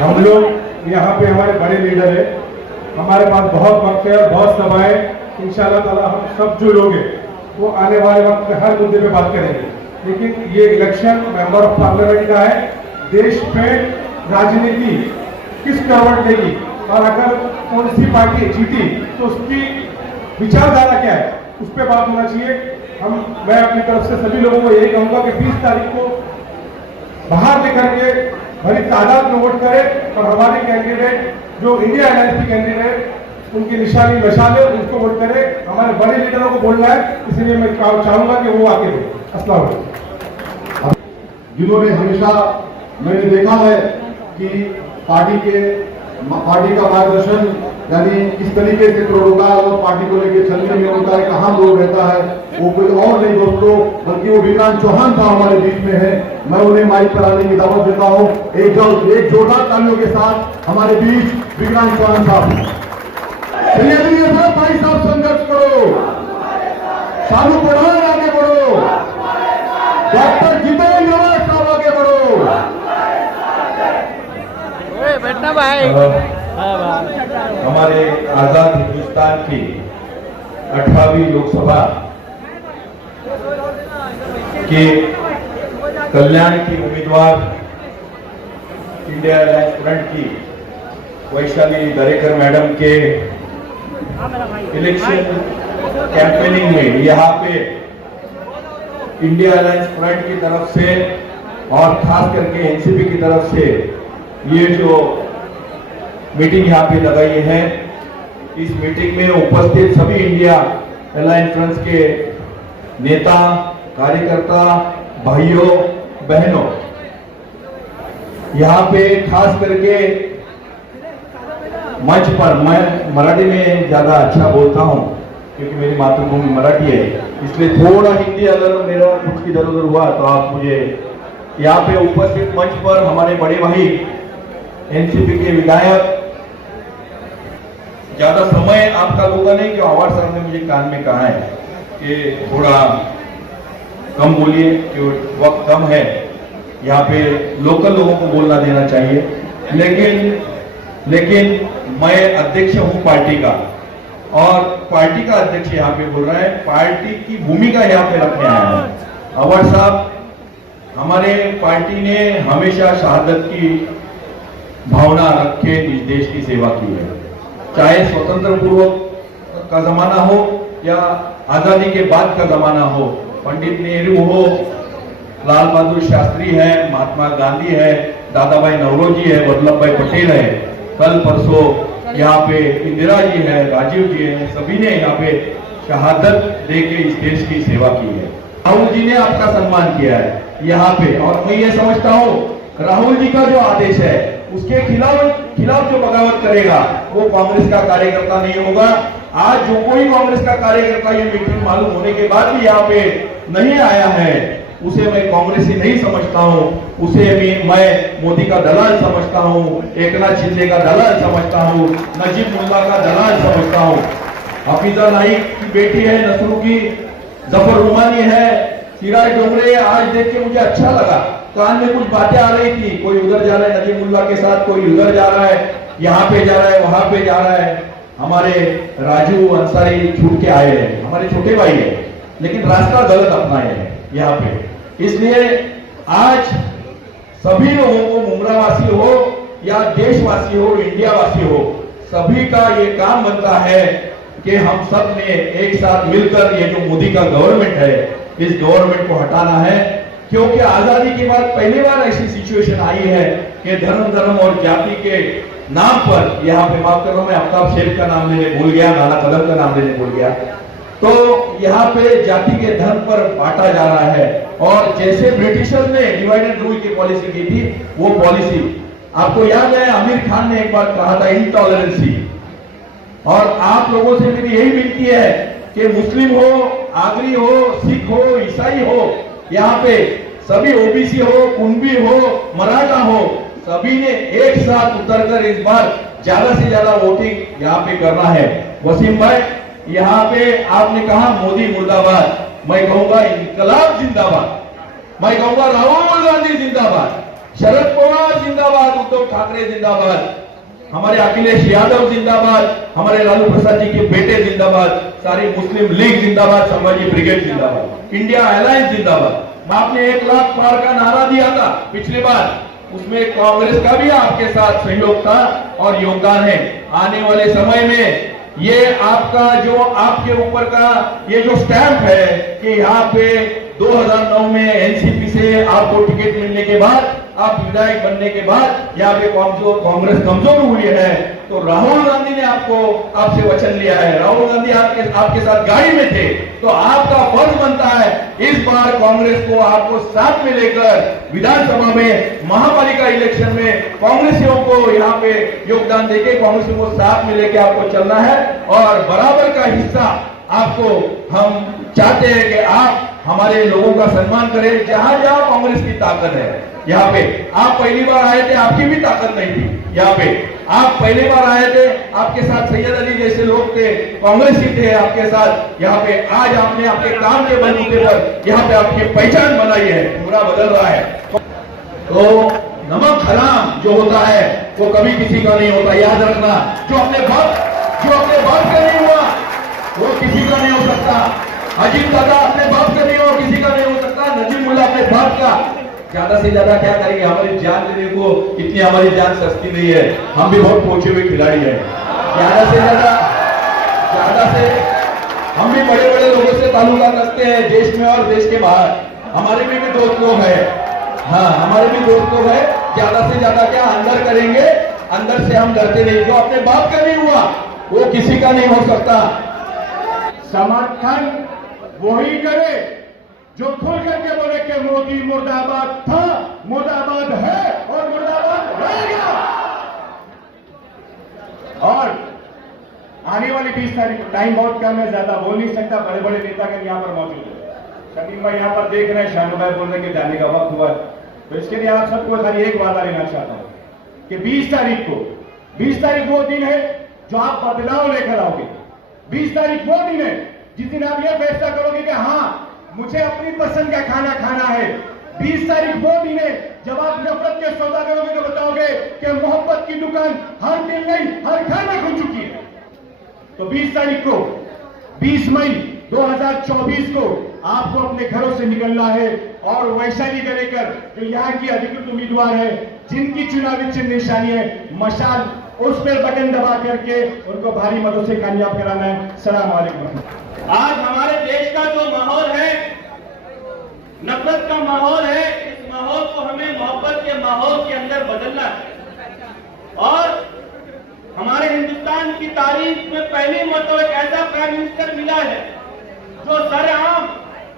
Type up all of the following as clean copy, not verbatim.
हम लोग यहाँ पे हमारे बड़े लीडर है, हमारे पास बहुत वक्त है और बहुत समय है। इंशाल्लाह ताला हम सब जो लोग हैं वो आने वाले वक्त में हर मुद्दे पे बात करेंगे। लेकिन ये इलेक्शन मेंबर ऑफ पार्लियामेंट का है, देश पे राजनीति किस करवट लेगी और अगर कौन सी पार्टी जीती तो उसकी विचारधारा क्या है, उस पर बात होना चाहिए। मैं अपनी तरफ से सभी लोगों को यही कहूंगा कि 20 तारीख को बाहर निकल के बड़ी तादाद में वोट करें और हमारे कैंडिडेट जो इंडिया अलायंस के कैंडिडेट उनकी निशानी मशाले उनको वोट करें। हमारे बड़े लीडरों को बोलना है, इसलिए मैं चाहूंगा कि वो आगे दें। अस्सलाम वालेकुम। जिन्होंने हमेशा मैंने देखा है कि पार्टी का मार्गदर्शन यानी किस तरीके से प्रोटोकॉल और पार्टी को लेकर चलने में होता है, कहाँ लोग रहता है, वो कोई और नहीं दोस्तों बल्कि वो विक्रांत चौहान साहब हमारे बीच में है। मैं उन्हें माइक पर आने की दावत देता हूँ। एक जोरदार तालियों के साथ हमारे बीच विक्रांत चौहान साहब। भाई साहब संघर्ष करो, साधु प्रधान आगे बढ़ो, डॉक्टर जितेंद्र साहब आगे बढ़ो। बैठना भाई। हमारे आजाद हिंदुस्तान की 18वीं लोकसभा के कल्याण की उम्मीदवार इंडिया अलायंस फ्रंट की वैशाली दरेकर मैडम के इलेक्शन कैंपेनिंग में यहाँ पे इंडिया अलायंस फ्रंट की तरफ से और खास करके एनसीपी की तरफ से ये जो मीटिंग यहाँ पे लगाई है, इस मीटिंग में उपस्थित सभी इंडिया अलायंस फ्रंट के नेता, कार्यकर्ता, भाइयों बहनों, यहाँ पे खास करके मंच पर मैं मराठी में ज्यादा अच्छा बोलता हूँ क्योंकि मेरी मातृभूमि मराठी है, इसलिए थोड़ा हिंदी अगर मेरा कुछ इधर उधर हुआ तो आप मुझे। यहाँ पे उपस्थित मंच पर हमारे बड़े भाई एनसीपी के विधायक, ज्यादा समय आपका लोगों ने कि आवाज साहब ने मुझे कान में कहा है कि थोड़ा कम बोलिए कि वक्त कम है, यहाँ पे लोकल लोगों को बोलना देना चाहिए। लेकिन मैं अध्यक्ष हूँ पार्टी का और पार्टी का अध्यक्ष यहाँ पे बोल रहा है, पार्टी की भूमिका यहाँ पे रखने आया है। अवर साहब, हमारे पार्टी ने हमेशा शहादत की भावना रखे इस देश की सेवा की है, चाहे स्वतंत्र पूर्व का जमाना हो या आजादी के बाद का जमाना हो। पंडित नेहरू हो, लाल बहादुर शास्त्री है, महात्मा गांधी है, दादा भाई नौरोजी है, वल्लभ भाई पटेल है, कल परसों यहाँ पे इंदिरा जी है, राजीव जी है, सभी ने यहाँ पे शहादत देके इस देश की सेवा की है। राहुल जी ने आपका सम्मान किया है यहाँ पे, और मैं ये समझता हूँ राहुल जी का जो आदेश है उसके खिलाफ जो बगावत करेगा वो कांग्रेस का कार्यकर्ता नहीं होगा। आज जो कोई कांग्रेस का कार्यकर्ता ये मीटिंग मालूम होने के बाद भी यहाँ पे नहीं आया है, उसे मैं कांग्रेसी नहीं समझता हूँ, उसे मैं मोदी का दलाल समझता हूँ, एकनाथ शिंदे का दलाल समझता हूँ, नजीब मुल्ला का दलाल समझता हूँ। हफीजा नाइक की बेटी है नसरू की, जफर रुमानी है, सिराज डोंगरे। आज देख के मुझे अच्छा लगा, कान में कुछ बातें आ रही थी, कोई उधर जा रहा है नजीब मुल्ला के साथ, कोई उधर जा रहा है, यहाँ पे जा रहा है, वहां पे जा रहा है। हमारे राजू अंसारी छूट के आए हैं, हमारे छोटे भाई है, लेकिन रास्ता गलत अपनाए हैं यहाँ पे। इसलिए आज सभी लोगों को, मुमरावासी हो या देशवासी हो, इंडिया वासी हो, सभी का ये काम बनता है कि हम सब ने एक साथ मिलकर ये जो मोदी का गवर्नमेंट है, इस गवर्नमेंट को हटाना है। क्योंकि आजादी के बाद पहली बार ऐसी सिचुएशन आई है कि धर्म और जाति के नाम पर, यहाँ पे माफ करो मैं अफ्ताब शेख का नाम लेने भूल गया, नाना कदम का नाम लेने भूल गया, तो यहाँ पे जाति के धर्म पर बांटा जा रहा है। और जैसे ब्रिटिशर्स ने डिवाइड रूल की पॉलिसी की थी, वो पॉलिसी आपको याद है आमिर खान ने एक बार कहा था, इंटॉलरेंसी। और आप लोगों से मेरी यही विनती है कि मुस्लिम हो, आगरी हो, सिख हो, ईसाई हो, यहाँ पे सभी ओबीसी हो, कुंभी हो, मराठा हो, सभी ने एक साथ उतरकर इस बार ज्यादा से ज्यादा वोटिंग यहाँ पे करना है। वसीम भाई, यहाँ पे आपने कहा मोदी मुर्दाबाद, मैं कहूंगा इनकलाब जिंदाबाद, मैं कहूंगा राहुल गांधी जिंदाबाद। शरद पवार जिंदाबाद, उद्धव ठाकरे जिंदाबाद, हमारे अखिलेश यादव जिंदाबाद, हमारे लालू प्रसाद जी के बेटे जिंदाबाद, सारी मुस्लिम लीग जिंदाबाद, संभाजी ब्रिगेड जिंदाबाद, इंडिया अलायंस जिंदाबाद। आपने 1 लाख पार का नारा दिया था पिछली बार, उसमें कांग्रेस का भी आपके साथ सहयोग था और योगदान है। आने वाले समय में ये आपका जो आपके ऊपर का ये जो स्टैंप है कि यहाँ पे 2009 में एनसीपी से आपको टिकट मिलने के बाद, आप विधायक बनने के बाद यहाँ पे कांग्रेस कमजोर हुई है, तो राहुल गांधी ने आपसे वचन लिया है। राहुल गांधी आपके साथ गाड़ी में थे, तो आपका फर्ज बनता है इस बार कांग्रेस को आपको साथ में लेकर विधानसभा में, महापालिका इलेक्शन में कांग्रेसियों को यहाँ पे योगदान देके कांग्रेसियों को साथ में लेके आपको चलना है और बराबर का हिस्सा आपको हम चाहते हैं कि आप हमारे लोगों का सम्मान करें। जहां जहां कांग्रेस की ताकत है, यहाँ पे आप पहली बार आए थे, आपकी भी ताकत नहीं थी। यहाँ पे आप पहली बार आए थे, आपके साथ सैयद अली जैसे लोग थे, कांग्रेसी थे आपके साथ। यहाँ पे आज आपने आपके काम के बलबूते पर यहाँ पे आपकी पहचान बनाई है, पूरा बदल रहा है। तो नमक हराम जो होता है वो कभी किसी का नहीं होता, याद रखना। जो अपने बाप का नहीं हुआ वो किसी का नहीं हो सकता। अजीत दादा अपने बाप का नहीं हो, किसी का नहीं हो सकता। नजीब मुल्ला अपने बाप का। ज्यादा से ज्यादा क्या करेंगे, हमारी जान लेने को इतनी हमारी जान सस्ती नहीं है, हम भी बहुत पहुंचे हुए खिलाड़ी हैं। ज्यादा से हम भी बड़े बड़े लोगों से ताल्लुका रखते हैं, देश में और देश के बाहर। हमारे भी दोस्त लोग हैं, हाँ हमारे भी दोस्त लोग हैं। ज्यादा से ज्यादा क्या अंदर करेंगे, अंदर से हम डरते नहीं। जो अपने बाप का नहीं हुआ वो किसी का नहीं हो सकता। समर्थन वही करे जो खुल करके बोले कि मोदी मुर्दाबाद था, मुर्दाबाद है और मुर्दाबाद रहेगा। और आने वाली 20 तारीख को, टाइम बहुत कम है, ज्यादा बोल नहीं सकता, बड़े बड़े नेतागण यहाँ पर मौजूद है। शमीम भाई यहाँ पर देख रहे हैं, शानू भाई बोल रहे हैं कि जाने का वक्त हुआ है, तो इसके लिए आप सबको खाली एक वादा लेना चाहता हूं कि 20 तारीख वो दिन है जो आप बदलाव लेकर आओगे। 20 तारीख वो दिन है जिस दिन आप ये फैसला करोगे कि हाँ मुझे अपनी पसंद का खाना खाना है। 20 तारीख वो दिन है जब आप नफरत के सौदा करोगे तो बताओगे कि मोहब्बत की दुकान हर दिन नहीं हर घर में खुल चुकी है। तो 20 तारीख को, 20 मई 2024 को आपको अपने घरों से निकलना है और वैशाली को लेकर जो यहाँ की अधिकृत उम्मीदवार है, जिनकी चुनावी चिन्ह निशानी है मशाल, उस पर बटन दबा करके उनको भारी मतों से कामयाब कराना है। सलाम वालेकुम। आज हमारे देश का जो माहौल है, नफरत का माहौल है, इस माहौल को हमें मोहब्बत के माहौल के अंदर बदलना है। और हमारे हिंदुस्तान की तारीख में पहली मरतबा एक ऐसा प्राइम मिनिस्टर मिला है जो सरेआम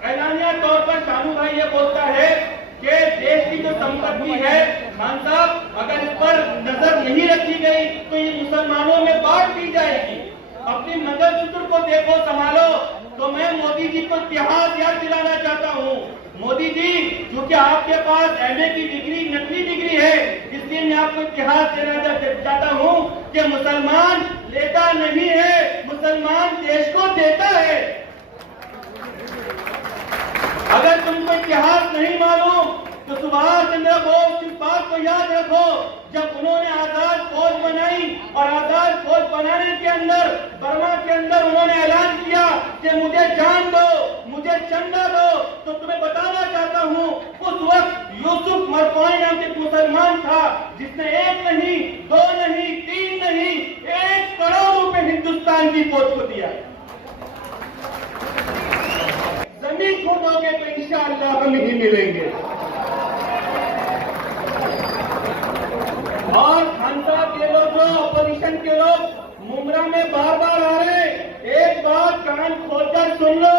ऐलानिया तौर पर शानू भाई ये बोलता है कि देश की जो संपत्ति है, खान साहब अगर इस पर नजर नहीं रखी गई तो ये मुसलमानों में बांट दी जाएगी। अपनी मंगलसूत्र को देखो, संभालो। तो मैं मोदी जी को इतिहास याद दिलाना चाहता हूँ। मोदी जी, क्योंकि आपके पास एमए की डिग्री नकली डिग्री है, इसलिए मैं आपको इतिहास देना चाहता हूँ कि मुसलमान लेता नहीं है, मुसलमान देश को देता है। अगर तुमको इतिहास नहीं मालूम तो सुभाष चंद्र बोस की बात को याद रखो। जब उन्होंने आजाद फौज बनाई और आजाद फौज बनाने के अंदर, बर्मा के अंदर उन्होंने ऐलान किया कि मुझे जान दो, मुझे चंदा दो। तो तुम्हें बताना चाहता हूँ, उस वक्त यूसुफ मरफाई नाम के मुसलमान था जिसने 1 नहीं, 2 नहीं, 3 नहीं, 1 करोड़ रुपए हिंदुस्तान की फौज को दिया। जमीन खोदोगे तो इंशाअल्लाह हम ही मिलेंगे। और खान साहब, ये लोग जो अपोजिशन के लोग मुमरा में बार बार आ रहे, एक बात कान खोलकर सुन लो।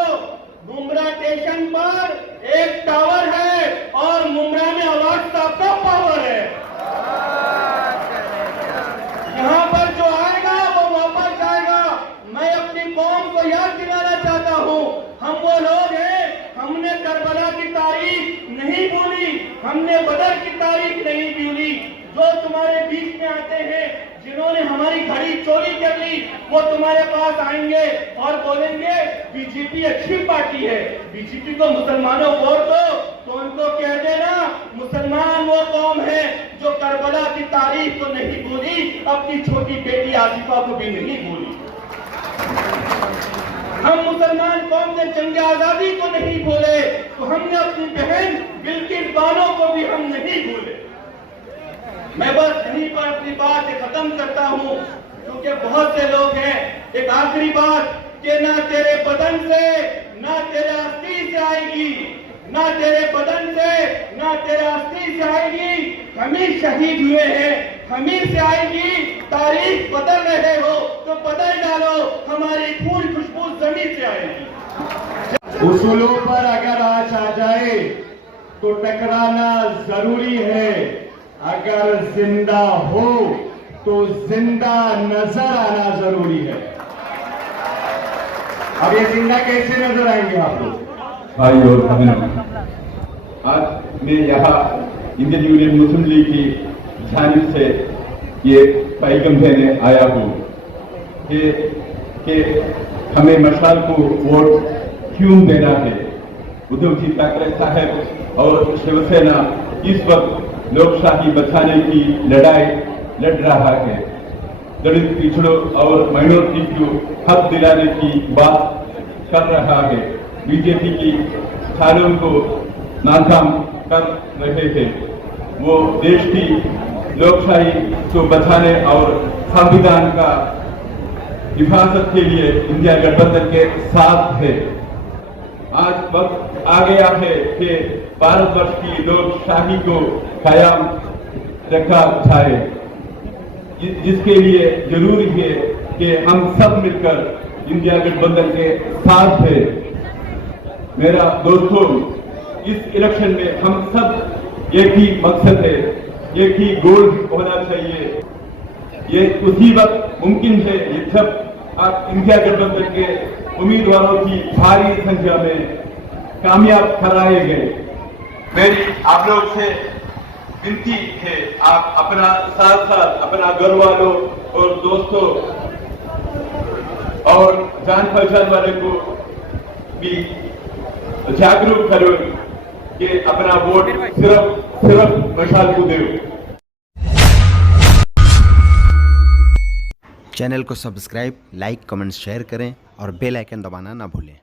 मुमरा स्टेशन पर एक टावर है और मुमरा में आवाज साहब का पावर है। यहाँ पर जो आएगा वो वापस जाएगा। मैं अपनी कौम को याद दिलाना चाहता हूँ, हम वो लोग हैं, हमने करबला की तारीख नहीं भूली, हमने बदर की तारीख नहीं भूली। जो तुम्हारे बीच में आते हैं, जिन्होंने हमारी घड़ी चोरी कर ली, वो तुम्हारे पास आएंगे और बोलेंगे बीजेपी अच्छी पार्टी है, बीजेपी को मुसलमानों वोट दो। तो उनको कह देना मुसलमान वो कौम है जो करबला की तारीख को नहीं भूली, अपनी छोटी बेटी आसिफा को भी नहीं भूली। हम मुसलमान कौम ने जंग आजादी को नहीं भूले, तो हमने अपनी बहन बिल्किस बानो को भी हम नहीं भूले। मैं बस यहीं पर अपनी बात खत्म करता हूं, क्योंकि बहुत से लोग हैं। एक आखिरी बात कि ना तेरे बदन से ना तेरे अस्थि से आएगी, ना तेरे बदन से ना तेरे अस्थि से आएगी। हम ही शहीद हुए हैं, हम ही से आएगी। तारीख बदल रहे हो तो बदल डालो, हमारी खून खुशबू जमीन से आएगी। उसूलों पर अगर आँच आ जाए तो टकराना जरूरी है, अगर जिंदा हो तो जिंदा नजर आना जरूरी है। अब ये जिंदा कैसे नजर आएंगे आप लोग? भाई और बहनों, आज मैं यहाँ इंडियन यूनियन मुस्लिम लीग की जानिब से ये पैगाम देने आया हूँ कि हमें मशाल को वोट क्यों देना है। उद्धव जी ठाकरे साहब और शिवसेना इस वक्त लोकशाही बचाने की लड़ाई लड़ रहा है। दलित पिछड़ों और माइनॉरिटी को हक दिलाने की बात कर रहा है। बीजेपी की चालों को नाकाम कर रहे हैं। वो देश की लोकशाही को बचाने और संविधान का हिफाजत के लिए इंडिया गठबंधन के साथ है। आज वक्त आ गया है कि भारतवर्ष की लोकशाही को कायम रखा जाए, जिसके लिए जरूरी है कि हम सब मिलकर इंडिया गठबंधन के साथ है। मेरा दोस्तों, इस इलेक्शन में हम सब एक ही मकसद है, एक ही गोल होना चाहिए। ये उसी वक्त मुमकिन है जब आप इंडिया गठबंधन के उम्मीदवारों की भारी संख्या में कामयाब कराए गए। मेरी आप लोग से विनती है, आप अपना साथ साथ अपना घर वालों और दोस्तों और जान पहचान वाले को भी जागरूक करो कि अपना वोट सिर्फ मशाल को दो। चैनल को सब्सक्राइब, लाइक, कमेंट, शेयर करें और बेल आइकन दबाना ना भूलें।